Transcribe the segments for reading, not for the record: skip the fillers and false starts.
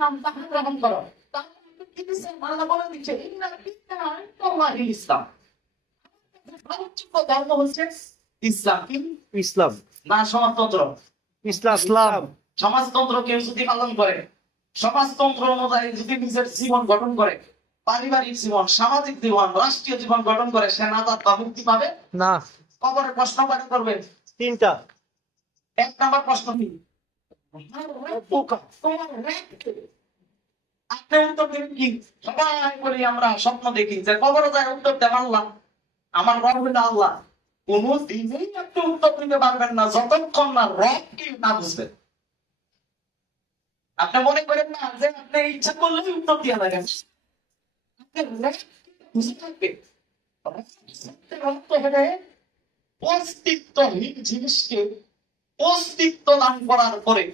নাম তাকে গ্রহণ করো। আল্লাহ বলে দিচ্ছে ইসলাম ধর্ম হচ্ছে ইসলাম। কি ইসলাম, না সমাজতন্ত্র? ইসলাম, ইসলাম। সমাজতন্ত্র কেউ যদি পালন করে, সমাজতন্ত্র অনুযায়ী যদি নিজের জীবন গঠন করে, পারিবারিক জীবন, সামাজিক জীবন, রাষ্ট্রীয় জীবন গঠন করে, সে নাজাত বা মুক্তি পাবে না। কবরে প্রশ্ন পাঠন করবে তিনটা। এক নাম্বার প্রশ্ন কি? আপনি উত্তর দেবেন কি? সবাই বলি আমরা স্বপ্ন দেখি যে কবরে যায় উত্তর দেব আল্লাহ, আমার রব হইল আল্লাহ। কোন দিনেই আপনি উত্তর দিতে পারবেন না যতক্ষণ না রবকে না বুঝবেন। আপনি মনে করেন না যে আপনি ইচ্ছা করলেই উত্তর দিয়ে লাগেন। অস্তিত্বহীন জিনিসকে অস্তিত্ব দান করার পরে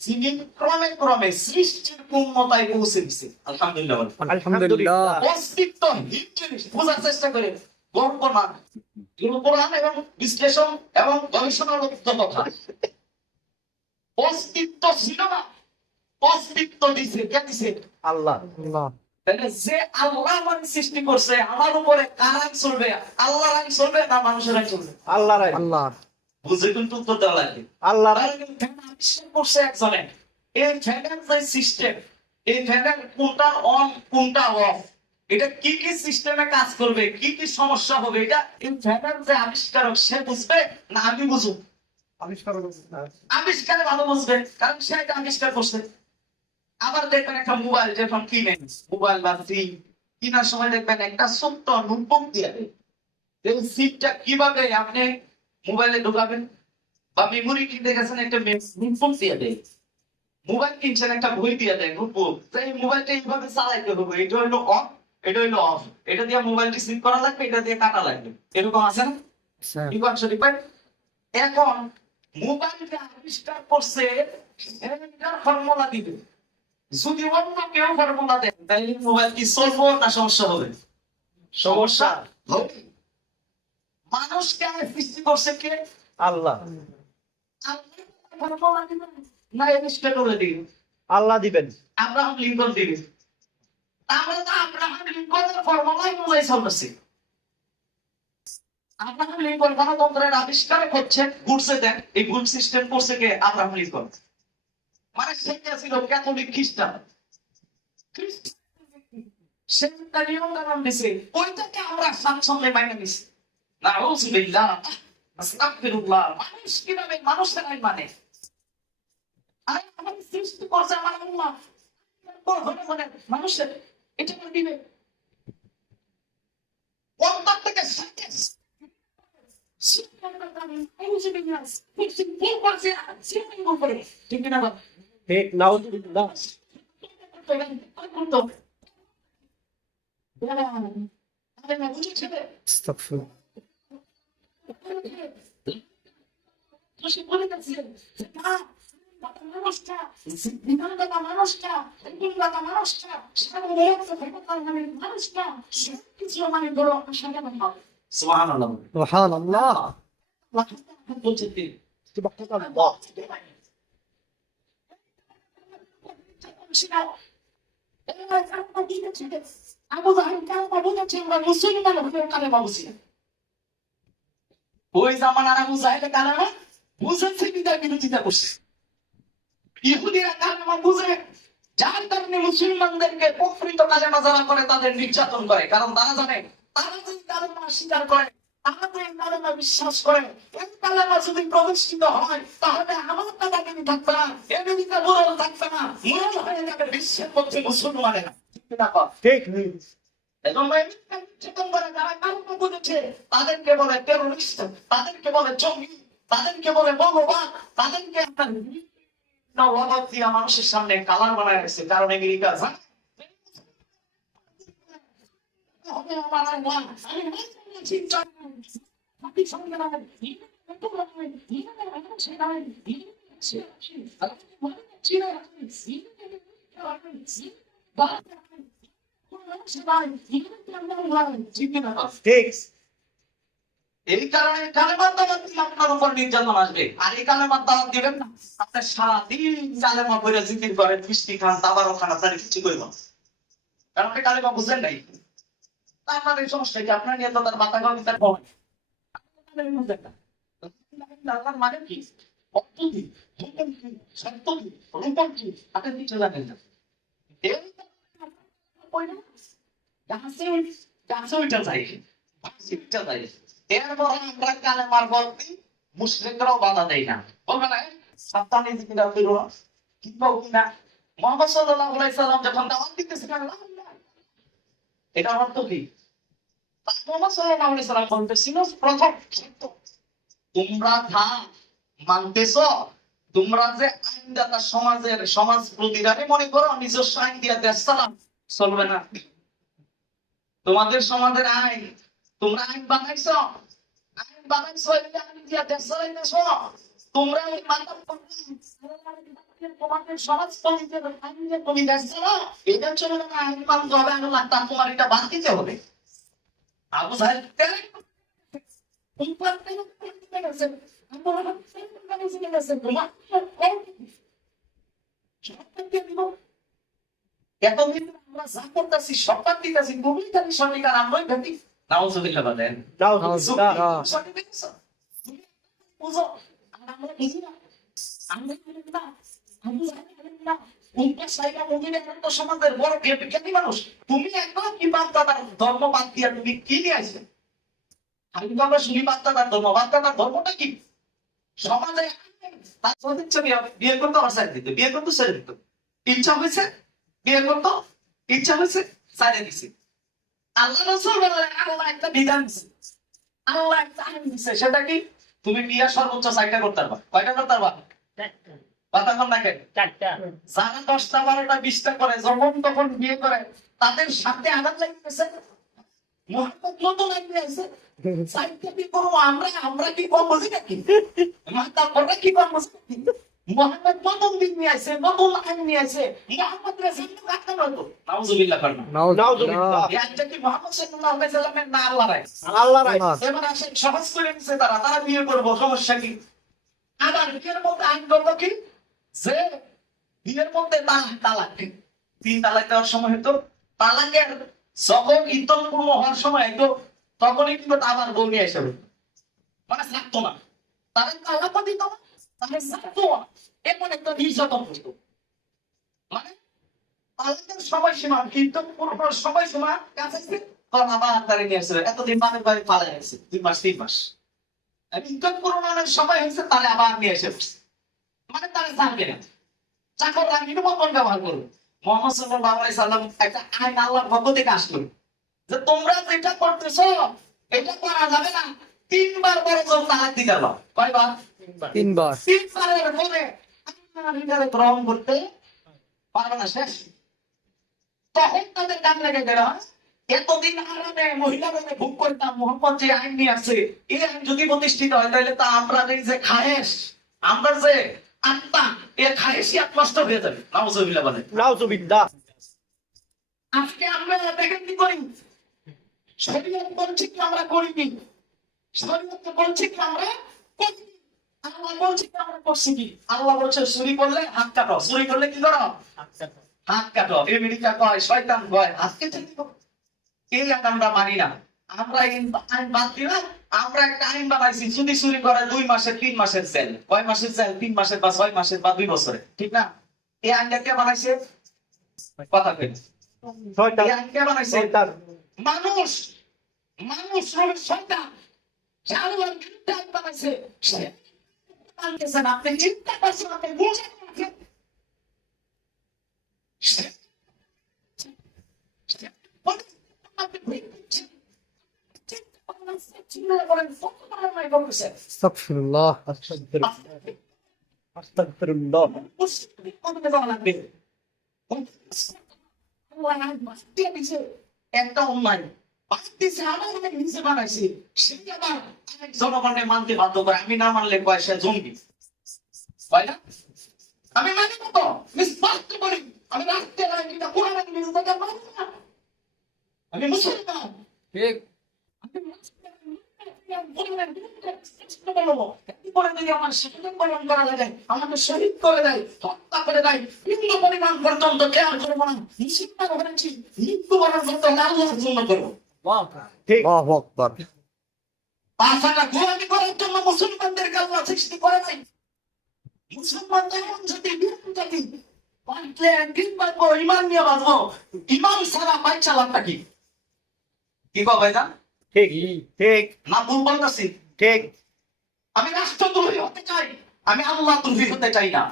যিনি ক্রমে ক্রমে সৃষ্টির পূর্ণতায় পৌঁছে দিচ্ছে, আলহামদুলিল্লাহ। আলহামদুলিল্লাহ। অস্তিত্বহীন জিনিস বোঝার চেষ্টা করেন। বর্তমান কোরআন এবং বিশ্লেষণ এবং গবেষণার কথা, অস্তিত্ব ছিল না, অস্তিত্ব দিছে কে দিছে? আল্লাহ। তাহলে যে আল্লাহ মানে সৃষ্টি করছে, আমার উপরে কার আইন চলবে? আল্লাহর আইন চলবে না মানুষের আইন চলবে? আল্লাহর আইন। আল্লাহ। বুঝে কিন্তু উত্তর দেওয়া লাগবে। আল্লাহর তারা কিন্তু ফ্যান আবিষ্কার করছে একজনে। এই ফ্যানের যে সিস্টেম, এই ফ্যানের কোনটা অন কোনটা অফ, এটা কি কি সিস্টেমে কাজ করবে, কি কি সমস্যা হবে, এটা এই ফ্যানের যে আবিষ্কারক সে বুঝবে না আমি বুঝবো? আবিষ্কারে ভালো বুঝবে, কারণ সে এটা আবিষ্কার করছে। আবার দেখবেন একটা মোবাইল যখন কিনেন, মোবাইল বা সিম কেনার সময় দেখবেন একটা ছোট্ট নোটবুক দিয়ে দেয়। এই সিমটা কিভাবে আপনি মোবাইলে ঢোকাবেন, বা মেমোরি কিনতে গেছেন একটা নোটবুক দিয়ে দেয়। মোবাইল কিনছেন একটা বই দিয়ে দেয় নোটবুক। এই মোবাইলটা এইভাবে চালাইতে হবে, এটা হইলো অন, এটা হইলো অফ, এটা দিয়ে মোবাইলটি সিম করা লাগবে, এটা দিয়ে কাটা লাগবে, এরকম আছে না? কি কথা ভাই? এখন মোবাইলটা আবিষ্কার করছে, এটার ফর্মুলা দিবে। যদি অন্য কেউ ফর্মুলা দেন তাহলে মোবাইল কি চলবো না সমস্যা হবে? সমস্যা হবে। মানুষকে সৃষ্টি করছে কে? আল্লাহ। ফর্মুলা দিবেন না এনস্টেট করে দিবেন? আল্লাহ দিবেন। আব্রাহাম লিঙ্কন দিবেন। আমরা তো আব্রাহাম লিঙ্কনের ফর্মুলাই অনুযায়ী চলতেছি। আব্রাহাম লিঙ্কন গণতন্ত্রের আবিষ্কারক হচ্ছে, ঘুরছে দেন এই ভুল সিস্টেম করছে কে? Abraham Lincoln. মানে সেটা ছিল ক্যাথলিক খ্রিস্টান। সেটা নিয়ম কানুন দিছে, ওইটাকে আমরা স্বাচ্ছন্দ্যে মাইনে নিছি। নাউযুবিল্লাহ, আস্তাগফিরুল্লাহ। মানুষ কিভাবে মানুষের আইন মানে? আরে আমাদের সৃষ্টি করছে আমার আল্লাহ, মানে মানুষের এটা করে দিবে অন্তর থেকে সাইকেস ঠিক না? ঠিক নাউযুবিল্লাহ। আস্তাগফিরুল্লাহ। সুবহানাল্লাহ। সুবহানাল্লাহ। বলছেন কি? সুবহানাল্লাহ। ওই জামানার আবু জাহেলে কালেমা বুঝেছে, বিদায় বিরোধিতা করছে। ইহুদিরা কালেমা বুঝে, যার কারণে মুসলমানদেরকে প্রকৃত কালেমা যারা করে তাদের নির্যাতন করে। কারণ তারা জানে তারা যদি কালেমা স্বীকার করে, তারা যদি কালেমা বিশ্বাস করে, এই কালেমা যদি প্রতিষ্ঠিত হয় তাহলে আমার দাদাগিরি থাকবে না, আমেরিকা মোরাল থাকবে না, মোরাল হয়ে যাবে বিশ্বের মধ্যে মুসলমানেরা। ঠিক। তাদেরকে বলে টেরোরিস্ট, তাদেরকে বলে জঙ্গি, তাদেরকে বলে বলবান, তাদেরকে দিয়া মানুষের সামনে কালার বানায় রাখছে। কারণ আমেরিকা ঠিক। এই কারণে কালেমার দাওয়াত দিলে আপনার উপর নির্যাতন আসবে, আর এই কালেমার দাওয়াত দিবেন না, আপনি সারাদিন কালেমা করে জিকির করেন, মিষ্টি খান, তাবারও খান, আপনার কিছু করবেন না। কারণ আপনি কালেমা বুঝেন নাই। তার মানে এই সমস্যা কি আপনার নিয়ে তো তার মাথা গরম তার ভয়। বুঝেন না। আল্লাহর মানে কি? পদ্ধতি, হুকুম কি, শর্ত কি, রূপক কি, আপনি কিছু জানেন না। এই পয়লা গাছে ওইটা যায়, গাছে যায়। এরপর আমরা কালেমার বলতে মুশরিকরাও বাধা দেয় না, বলবে না সাবধানে জিকির করো কিংবা না। মুহাম্মদ সাল্লাল্লাহু আলাইহি সাল্লাম যখন দাওয়াত দিতেছিলেন, এটা অর্থ কি? মুহাম্মদ সাল্লাল্লাহু আলাইহি সাল্লাম বলতেছিল প্রথম শর্ত, তোমরা মানতেছো, তোমরা যে আইনদাতা সমাজের সমাজ প্রতিরামী মনে করো, নিজস্ব আইন দিয়া দেশ চালাও, চলবে না। তোমাদের সমাজের আইন, তোমরা আইন বানাইছো, আইন দিয়া দেশ চালাইতেছো, তোমরা এই মানব তোমাদের সমাজ পরিচয় আইন দিয়ে তুমি দেশ চালাও, এটা চলবে না। আইন মানতে হবে, আল্লাহ তার তোমার এটা বাদ দিতে হবে। আবু সাহেব এতদিন আমরা যা করতেছি সরকার দিতেছি, তুমি খালি সঠিক আর আমরাই ভেটি। নাউজুবিল্লাহ বলেন। নাউজুবিল্লাহ। সঠিক দেখছো? তুমি বুঝো, আর আমরা বুঝি না। আমরা বুঝি না। আমি জানি না। উল্টা সাইডা মুমিনের মতো সমাজের বড় জ্ঞানী মানুষ। তুমি একদম কি বান্দাদার ধর্ম বাদ দিয়া তুমি কি নিয়ে আসবে? আমি তো আমরা শুনি বান্দাদার ধর্ম, বান্দাদার ধর্মটা কি? সমাজে তার সদিচ্ছা বিয়ে করতে আমার সাইড দিতে, বিয়ে করতে ছেড়ে দিত। ইচ্ছা হয়েছে বিয়ে করতো, ইচ্ছা হয়েছে সাইডে দিছে। আল্লাহ রাসূল বলেন আল্লাহ একটা বিধান দিছে, আল্লাহ একটা আইন দিছে, সেটা কি? তুমি বিয়ে সর্বোচ্চ 4টা করতে পারবা। কয়টা করতে পারবা? 4টা। কথা না কেন? 4টা। যারা 10টা 12টা 20টা করে, যখন তখন বিয়ে করে, তাদের সাথে আঘাত লাগতেছে। মুহাম্মদ নতুন আইন দিয়েছে, 4টা বিয়ে করবো আমরা কি কম বুঝি নাকি? মাতা পড়া কি কম বুঝি নাকি? মুহাম্মদ নতুন দিন নিয়ে আসে, নতুন আইন নিয়ে আসে, মুহাম্মদ রাসূল কাটতে পারতো। নাউজুবিল্লাহ করনা। নাউজুবিল্লাহ। এই আইনটা কি মুহাম্মদ সাল্লাল্লাহু আলাইহি সাল্লামের না আল্লাহর আইন? আল্লাহর আইন। এবার আসেন সহজ করে নিছে তারা বিয়ে করবো, সমস্যা কি? আবার বিয়ের মধ্যে আইন করলো কি, যে বিয়ের মধ্যে তালাক 3 তালাক দেওয়ার সময় হতো, তালাকের যখন ইদ্যত পূর্ণ হওয়ার সময় হতো, তখনই কিন্তু আবার বউ নিয়ে এসে বলতো, মানে থাকতো না, তারা তালাক দিত না, তাহলে থাকতো না, এমন একটা নির্যাতন করতো। মানে তালাকের সময়সীমা, ইদ্যত পূর্ণ সময়সীমা কাছে তখন আবার তারা নিয়ে আসে, এতদিন মানে পালাই আছে 2 মাস 3 মাস, ইদ্যত পূরণের সময় হয়েছে, তাহলে আবার নিয়ে এসে মানে তারা থাকবে না, চাকররা নির্মমন ব্যবহার করবে। মুহাম্মদ সাল্লাল্লাহু আলাইহি সাল্লাম একটা আইন আল্লাহর পক্ষ থেকে আসলো, যে তোমরা যেটা করতেছো এটা করা যাবে না, 3 বার পরে যখন তালাক দিতে পারবা। কয়বার? 3 বার। 3 বারের পরে এটারে গ্রহণ করতে পারবে না, শেষ। তখন তাদের গান লেগে গেল, এতদিন আরামে মহিলাদের ভোগ করতাম, মুহাম্মদ যে আইন নিয়ে আসছে, এই আইন যদি প্রতিষ্ঠিত হয়, তাহলে তা আমরা যে খায়েশ, আমরা যে আত্মা, এর খায়েশি নষ্ট হয়ে যাবে। নাউজুবিল্লাহ বলেন। নাউজুবিল্লাহ। আজকে আমরা দেখেন কি করি, শরীয়ত বলছে কি আমরা করিনি, শরীয়ত বলছে কি আমরা করিনি, আল্লাহ বলছে কি আমরা করছি কি? আল্লাহ বলছে চুরি করলে হাত কাটো, চুরি করলে কি করো? হাত কাটো। আমেরিকা কয়, শয়তান কয় হাত কেটে দিব। এই আইন আমরা মানি না, আমরা আইন বাদ দিলাম। আমরা একটা আইন বানাইছি, যদি চুরি করে 2 মাসের 3 মাসের জেল। কয় মাসের জেল? 3 মাসের বা 6 মাসের বা 2 বছরের, ঠিক না? এই আইনটা কে বানাইছে? কথা কই, শয়তান। এই আইন কে বানাইছে? শয়তান। মানুষ হবে শয়তান, আল্লাহর বিরুদ্ধে আইন বানাইছে। সে মানতেছে না, আপনি চিন্তা করছেন, আপনি বুঝেন না। আস্তাগফিরুল্লাহ। আস্তাগফিরুল্লাহ। আস্তাগফিরুল্লাহ। একটা অন্যায় বানাইছে, সেটা জনগণকে মানতে বাধ্য করে। আমি না মানলে কয় সে জঙ্গি, কয় না? আমি মানি না তো, নিষ্পাত্র করি, আমি রাখতে পারি না, কোরআন নিজেদের মানি না, আমি মুসলমান। ঠিক। পরে যদি আমার শাহাদাত বরণ করা লাগে, আমাকে শহীদ করে দেয়, হত্যা করে দেয়, মৃত্যু পরিমাণ পর্যন্ত কেয়ার করবো না। মুসলমান হয়েছি, মৃত্যুবরণ করতে হলে আল্লাহর জন্য করবো। ঠিক। আল্লাহু আকবার। তাছাড়া গোলামি করার জন্য মুসলমানদেরকে আল্লাহ সৃষ্টি করে নাই। মুসলমান যেমন জাতি, বিরান জাতি, বাঁচলে একদিন বাঁচবো, ইমান নিয়ে বাঁচবো। ইমান ছাড়া বাইক চালানটা কি? কি কো ভাইজান? ঠিক ঠিক না ভুল বলতেছি? ঠিক। আমি রাষ্ট্রদ্রোহী হতে চাই, আমি আল্লাহ দ্রোহী হতে চাই না।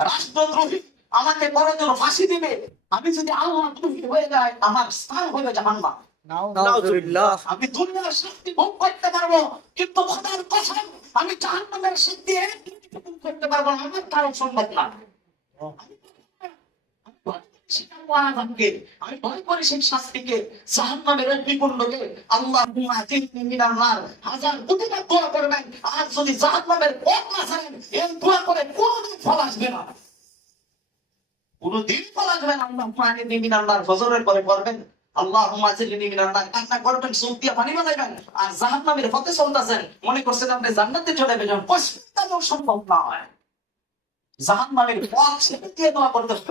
রাষ্ট্রদ্রোহী আমাকে বড়জোর ফাঁসি দিবে, আমি যদি আল্লাহ দ্রোহী হয়ে যাই, আমার স্থান হবে জাহান্নাম। নাউজুবিল্লাহ। আমি দুনিয়ার শাস্তি ভোগ করতে পারবো, কিন্তু খোদার কসম আমি জাহান্নামের শাস্তি একদিন ভোগ করতে পারবো না, আমার কারো সম্ভব না। আমি ভয় করি সেই শাস্তিকে, জাহান্নামের অগ্নিকুণ্ডকে। আল্লাহুম্মা আতিনি মিনান নার, হাজার প্রতিবার দোয়া করবেন। আর যদি জাহান্নামের পথ না ছাড়েন, এই দোয়া করে কোনোদিন ফল আসবে না, কোনোদিন ফল আসবে না। আল্লাহুম্মা আতিনি মিনান নার ফজরের পরে পড়বেন, আল্লাহুম্মা আতিনি মিনান নার, কান্না করবেন, চোখ দিয়ে পানি বানাইবেন। আর জাহান্নামের পথে চলতেছেন, মনে করছেন আপনি জান্নাতে চলে যাবেন, পশ্চিমটাও সম্ভব না হয়। জাহান্নামের পথ ছেড়ে দিয়ে দোয়া করতে হবে।